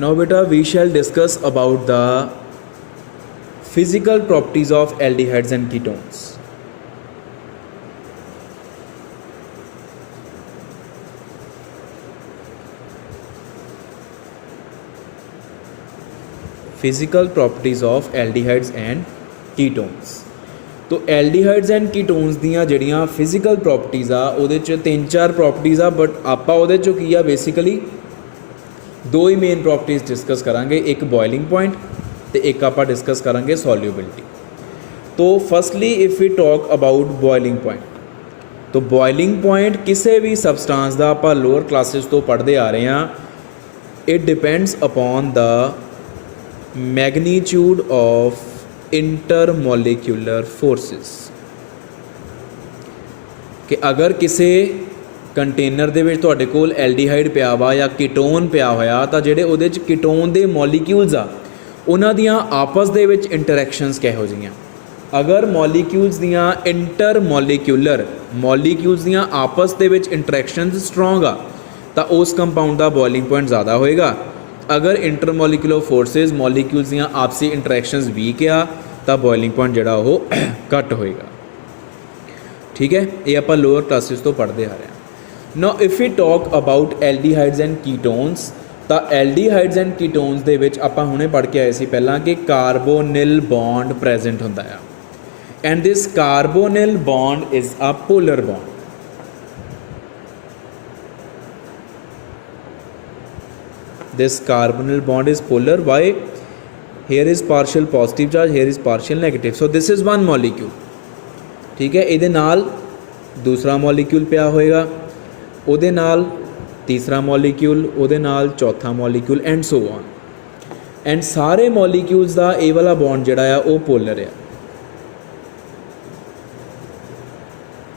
Now beta we shall discuss about the physical properties of aldehydes and ketones. Physical properties of aldehydes and ketones. तो aldehydes and ketones दियां जड़ियां physical properties आ उहदे च 3-4 properties uh, but आपां उहदे चों की आ basically दो ही main properties discuss करांगे, एक बॉइलिंग पॉइंट तो एक आपां डिस्कस करांगे सॉल्यूबिलिटी। तो firstly if we talk about boiling point, तो बॉइलिंग पॉइंट किसी भी सबसटांस का आपां लोअर क्लासिस तो पढ़ते आ रहे हैं, it depends upon the magnitude of intermolecular forces. कि अगर किसी कंटेनर दे विच तुहाडे कोल एल्डिहाइड पिया वा या कीटोन पिया होया, तो जिहड़े उहदे च कीटोन दे मॉलीक्यूल्स आ उन्हां दियां आपस दे विच इंटरैक्शनस किहो जिहियां। अगर मॉलीक्यूल्स दियां मॉलीक्यूल्स दियां आपस दे विच इंटरैक्शनस स्ट्रोंग आ तो उस कंपाउंड का बॉइलिंग पॉइंट ज़्यादा होएगा। अगर इंटरमोलिकुलर फोर्सेस मॉलीक्यूल्स दियां आपसी इंटरैक्शनस वीक आ तो बॉइलिंग पॉइंट जिहड़ा वो घट होएगा। ठीक है, ये आप लोअर क्लासिस तो पढ़ते आ रहे हैं। Now if we talk about aldehydes and ketones, तो एल्डिहाइड्स एंड कीटोन्स दे विच आपां हुणे पढ़ के आए सी पहलां कि कार्बोनिल बॉन्ड प्रेजेंट हुंदा है, and this carbonyl bond is a polar bond. This carbonyl bond is polar. Why? Here is partial positive charge, here is partial negative. So this is one molecule. ठीक है, इहदे नाल दूसरा molecule पिया होएगा, उहदे नाल तीसरा मॉलीक्यूल, उहदे नाल चौथा molecule and so on. And सारे मॉलीक्यूल्स का ये वाला बॉन्ड जिहड़ा है वो पोलर है।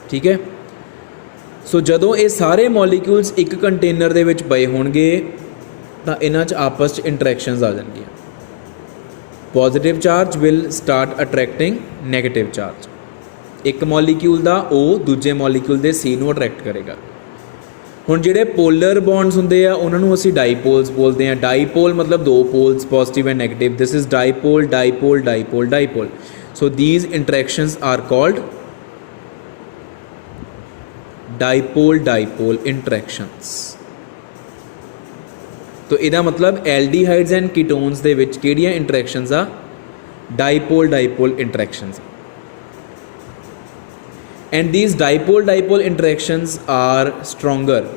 ठीक है, सो जदों ये सारे मॉलीक्यूल्स एक कंटेनर दे विच पए होणगे तो इन्हां च आपस च इंटरैक्शनस आ जाएंगी। Positive charge will start attracting negative charge. एक मॉलीक्यूल का ओ दूजे मॉलीक्यूल के सी नूं अट्रैक्ट करेगा। हुण जिहड़े पोलर बॉन्ड्स हुंदे आ उन्हां नूं असीं डाईपोल्स बोलते हैं। डाईपोल मतलब दो poles positive and negative. This is dipole dipole dipole dipole. So these interactions are called dipole dipole interactions. तो इहदा मतलब एल्डिहाइड्स एंड कीटोन्स दे विच किहड़ियां इंटरैक्शनस आ? Dipole dipole interactions. And these dipole dipole interactions are stronger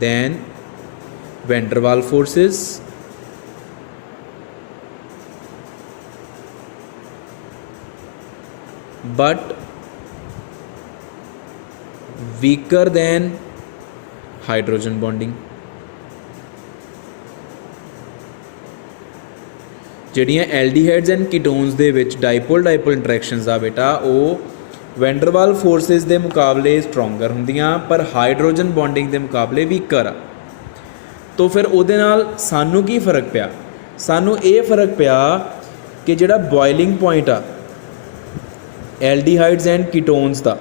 than van der Waals forces, but weaker than hydrogen bonding. जिहड़ियां aldehydes and ketones दे विच डाईपोल डाईपोल इंटरैक्शनस आ बेटा वो वैन डर वाल फोर्सेस के मुकाबले stronger हुंदियां, पर हाइड्रोजन बॉन्डिंग के मुकाबले वीकर आ। तो फिर उहदे नाल सानू की फर्क पिया? सानू ये फर्क पिया कि जिहड़ा बॉइलिंग पॉइंट आ एल्डिहाइड्स एंड कीटोन्स का,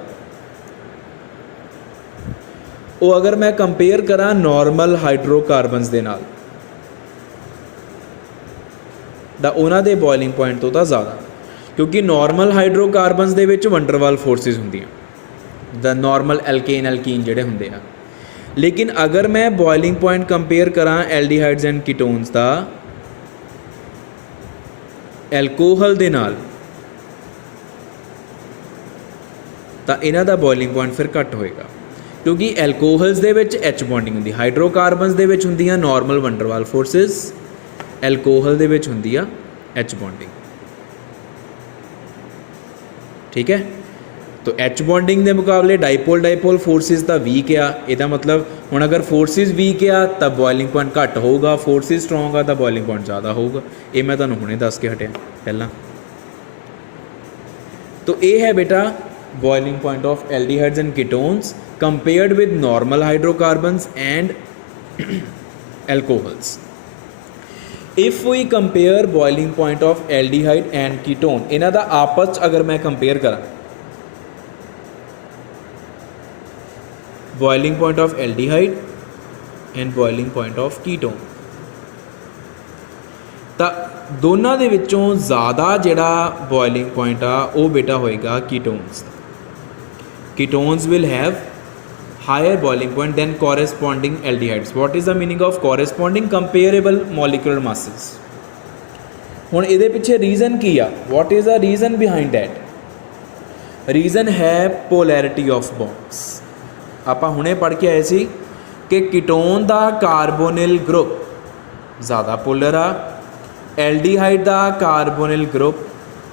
वो अगर मैं कंपेयर करा नॉर्मल हाइड्रोकार्बनस दे नाल दा उन्हां दे बॉइलिंग पॉइंट तो ज़्यादा, क्योंकि नॉर्मल हाइड्रोकार्बनस दे विच वंडर वाल फोर्सिस हुंदियां, द नॉर्मल एल्केन एल्कीन जिहड़े हुंदे आ। लेकिन अगर मैं बॉइलिंग पॉइंट कंपेयर करा एल्डिहाइड्स एंड कीटोन्स दा एल्कोहल दे नाल, तां इन्हां दा बॉइलिंग पॉइंट फिर घट होएगा, क्योंकि एल्कोहल्स दे विच एच बॉन्डिंग हुंदी, हाइड्रोकार्बनस दे विच हुंदियां normal van der Waals forces, alcohol दे विच हुंदी आ एच बॉन्डिंग। ठीक है, तो एच बॉन्डिंग के मुकाबले डाईपोल डाईपोल फोर्सिस तो वीक आ। इहदा मतलब हुण अगर फोर्सिस वीक आ तो बॉइलिंग पॉइंट घट होगा, फोर्सिस स्ट्रोंग आ तो बॉइलिंग पॉइंट ज़्यादा होगा। ये मैं तुहानूं हुणे दस के हटिया पहला। तो ये है बेटा boiling point of aldehydes and ketones compared with normal hydrocarbons and alcohols. If we compare boiling point of aldehyde and ketone, इन्हां दा आपस च अगर मैं कंपेयर करा boiling point of aldehyde and boiling point of ketone. तो दोनों दे विचों ज़्यादा जिहड़ा बॉइलिंग पॉइंट आ वो बेटा होएगा ketones. Ketones will have higher boiling point than corresponding aldehydes. What is the meaning of corresponding? Comparable molecular masses. हुण इहदे पिछे रीजन की आ? What is the reason behind that? Reason है पोलैरिटी ऑफ बॉन्ड्स। आपां हुणे पढ़ के आए सी कि कीटोन दा कार्बोनिल ग्रुप ज़्यादा पोलर आ, एल्डिहाइड दा carbonyl group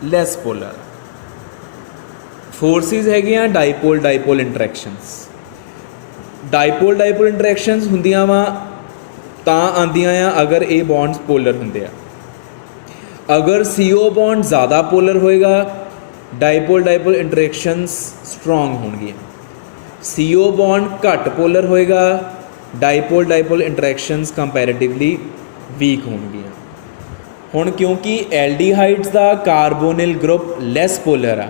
less polar. Forces है dipole dipole interactions. Dipole dipole interactions हुंदियां वा तां आंदियां आ अगर ये बॉन्ड्स पोलर हुंदे आ। अगर CO बॉन्ड ज़्यादा पोलर होएगा डाइपोल डाइपोल इंटरैक्शनस स्ट्रोंग होंगी। CO बॉन्ड घट पोलर होएगा dipole dipole interactions comparatively weak होंगी। हुण क्योंकि एल्डिहाइड्स का कार्बोनिल ग्रुप लैस पोलर आ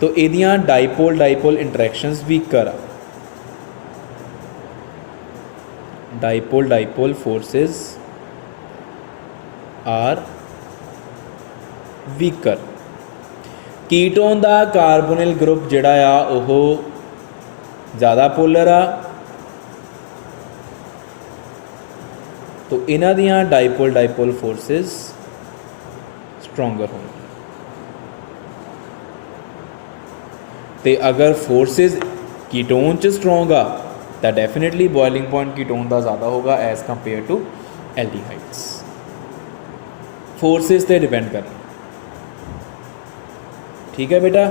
तो इहदियां डाइपोल डाइपोल इंटरैक्शनस वीकर आ। Dipole dipole forces are weaker. Ketone का कार्बोनिल ग्रुप जिहड़ा आ ओह ज़्यादा पोलर आ तो इन्हां दियां डाइपोल डाइपोल फोर्सेस स्ट्रोंगर होंगे। तो अगर फोर्सेस कीटोन च स्ट्रोंग आ तो डेफिनेटली बॉइलिंग पॉइंट कीटोन का ज़्यादा होगा as compare to aldehydes. Forces पे डिपेंड करना। ठीक है बेटा,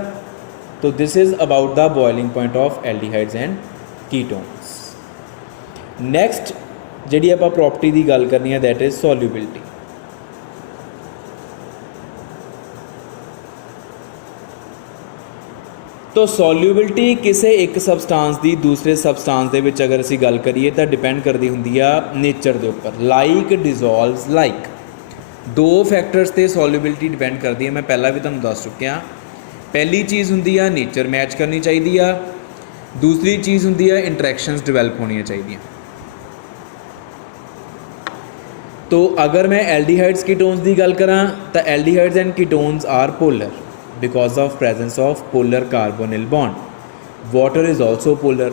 तो this is about the boiling point of aldehydes and ketones. Next जिहड़ी आपां प्रॉपर्टी की गल करनी है दैट इज़ सॉल्यूबिलिटी। तो सॉल्यूबिलिटी किसी एक सबसटांस की दूसरे सबसटांस दे विच अगर असीं गल करिए तो डिपेंड करती हुंदी आ नेचर के उपर। लाइक डिजोल्व्स लाइक, दो फैक्टर्स ते सॉल्यूबिलिटी डिपेंड करती है। मैं पहला भी तुहानूं दस चुकिया। पहली चीज़ हुंदी आ नेचर मैच करनी चाहिए आ, दूसरी चीज़ हुंदी आ इंटरैक्शनस डिवेलप होनी चाहिए। तो अगर मैं एल्डिहाइड्स कीटोन्स की गल करा तो aldehydes and ketones are polar because of presence of polar carbonyl bond. Water is also polar.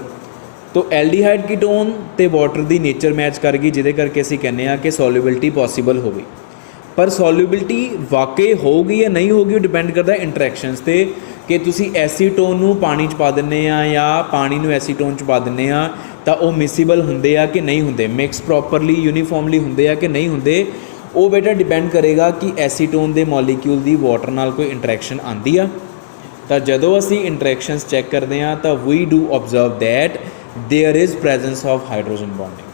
तो एल्डिहाइड कीटोन तो वाटर की नेचर मैच कर गई जिहदे करके असीं कहने आ कि सॉल्यूबिलिटी पॉसीबल हो गई। पर सॉल्यूबिलिटी वाकई होगी या नहीं होगी डिपेंड करता इंटरैक्शनस ते कि तुसी एसीटोन नूं पानी च पा दिंदे आ या पानी नूं एसीटोन च पा दिंदे आ तो वो मिसिबल हुंदे आ कि नहीं हुंदे, मिक्स प्रॉपरली यूनीफॉर्मली हुंदे आ कि नहीं हुंदे। वो बेटा डिपेंड करेगा कि एसीटोन के मॉलीक्यूल की वाटर नाल कोई इंटरैक्शन आती आ। तो जदों असीं इंटरैक्शनस चैक करते हैं तो we do observe that there is presence of hydrogen bonding.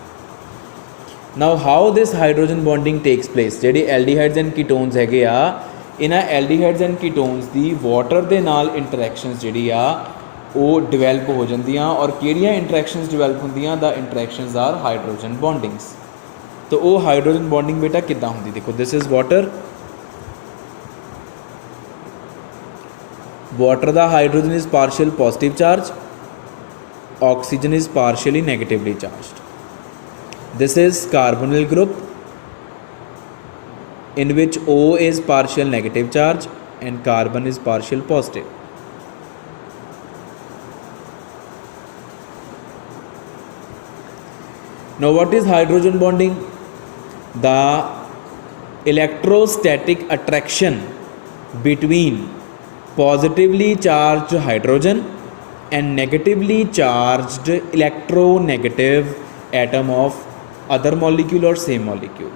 Now how this hydrogen bonding takes place? जिहड़े एल्डिहाइड्स एंड कीटोन्स हैगे आ इन्हां एल्डिहाइड्स एंड कीटोन्स की वाटर के नाल इंटरैक्शनस जिहड़ी आ वो डिवेलप हो जांदियां। और किहड़ियां इंटरैक्शनस डिवेलप होंदियां? The interactions are hydrogen bondings. तो वो हाइड्रोजन बॉन्डिंग बेटा किद्दां हुंदी? देखो दिस इज़ वाटर। वाटर दा hydrogen is partial positive charge, oxygen is partially negatively charged. This is carbonyl group in which O is partial negative charge and carbon is partial positive. Now what is hydrogen bonding? The electrostatic attraction between positively charged hydrogen and negatively charged electronegative atom of other molecule or same molecule.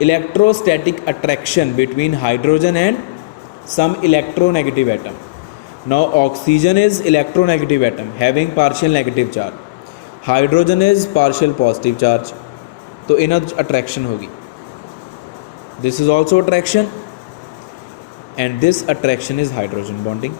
Electrostatic attraction between hydrogen and some electronegative atom. Now oxygen is electronegative atom having partial negative charge, hydrogen is partial positive charge, तो इन्हां attraction होगी। This is also attraction and this attraction is hydrogen bonding.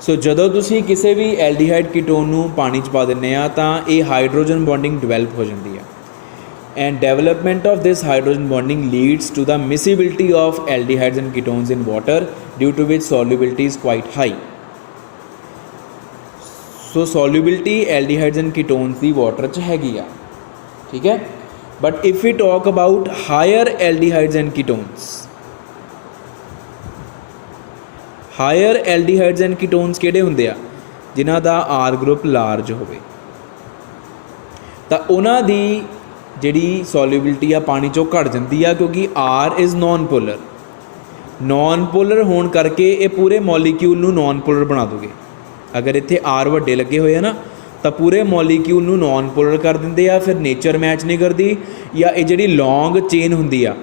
सो जदों तुसी किसी भी aldehyde ketone नूं पानी च पा दिंदे आ तां ये हाइड्रोजन बॉन्डिंग डिवेलप हो जाती है। and development of this hydrogen bonding leads to the miscibility of aldehydes and ketones in water, due to which solubility is quite high. So solubility aldehydes and ketones की water च हैगी आ, ठीक है. But if we talk about higher aldehydes and ketones, higher aldehydes and ketones ਕਿਹੜੇ ਹੁੰਦੇ ਆ, ਜਿਨ੍ਹਾਂ ਦਾ R group large ਹੋਵੇ, ਤਾਂ ਉਹਨਾਂ ਦੀ ਜਿਹੜੀ ਸੋਲਿਬਿਲਿਟੀ ਆ ਪਾਣੀ 'ਚੋਂ ਘਟ ਜਾਂਦੀ ਆ, ਕਿਉਂਕਿ R is non polar. Non polar ਹੋਣ ਕਰਕੇ ਇਹ ਪੂਰੇ ਮੋਲੀਕਿਊਲ ਨੂੰ ਨੋਨ ਪੋਲਰ ਬਣਾ ਦੋਗੇ. ਅਗਰ ਇੱਥੇ R ਵੱਡੇ ਲੱਗੇ ਹੋਏ ਆ ਨਾ, ਤਾਂ ਪੂਰੇ ਮੋਲੀਕਿਊਲ ਨੂੰ ਨੋਨ ਪੋਲਰ ਕਰ ਦਿੰਦੇ ਆ. ਫਿਰ ਨੇਚਰ ਮੈਚ ਨਹੀਂ ਕਰਦੀ, ਜਾਂ ਇਹ ਜਿਹੜੀ ਲੌਂਗ ਚੇਨ ਹੁੰਦੀ ਆ,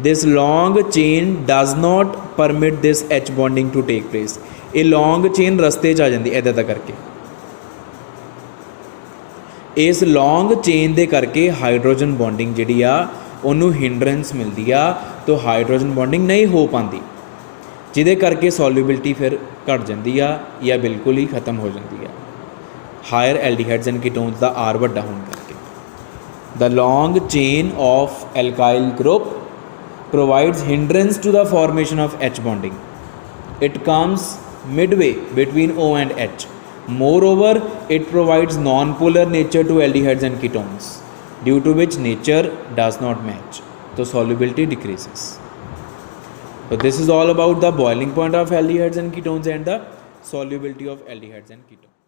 this long chain does not permit this H bonding to take place. ਇਹ ਲੌਂਗ ਚੇਨ ਰਸਤੇ 'ਚ ਆ ਜਾਂਦੀ ਇੱਦਾਂ ਦਾ ਕਰਕੇ. ਇਸ ਲੌਂਗ ਚੇਨ ਦੇ ਕਰਕੇ ਹਾਈਡਰੋਜਨ ਬੌਂਡਿੰਗ ਜਿਹੜੀ ਆ ਉਹਨੂੰ ਹਿੰਡਰੈਂਸ ਮਿਲਦੀ ਆ, ਤਾਂ ਹਾਈਡਰੋਜਨ ਬੌਂਡਿੰਗ ਨਹੀਂ ਹੋ ਪਾਉਂਦੀ, ਜਿਹਦੇ ਕਰਕੇ ਸੋਲਿਬਿਲਿਟੀ ਫਿਰ ਘਟ ਜਾਂਦੀ ਆ ਜਾਂ ਬਿਲਕੁਲ ਹੀ ਖਤਮ ਹੋ ਜਾਂਦੀ ਆ ਹਾਇਰ ਐਲਡੀਹਾਈਡਸ ਐਂਡ ਕੀਟੋਨਸ ਦਾ R ਵੱਡਾ ਹੋਣ ਕਰਕੇ. The long chain of alkyl group provides hindrance to the formation of H bonding. It comes midway between O and H. Moreover, it provides non-polar nature to aldehydes and ketones, due to which nature does not match. So solubility decreases. So this is all about the boiling point of aldehydes and ketones and the solubility of aldehydes and ketones.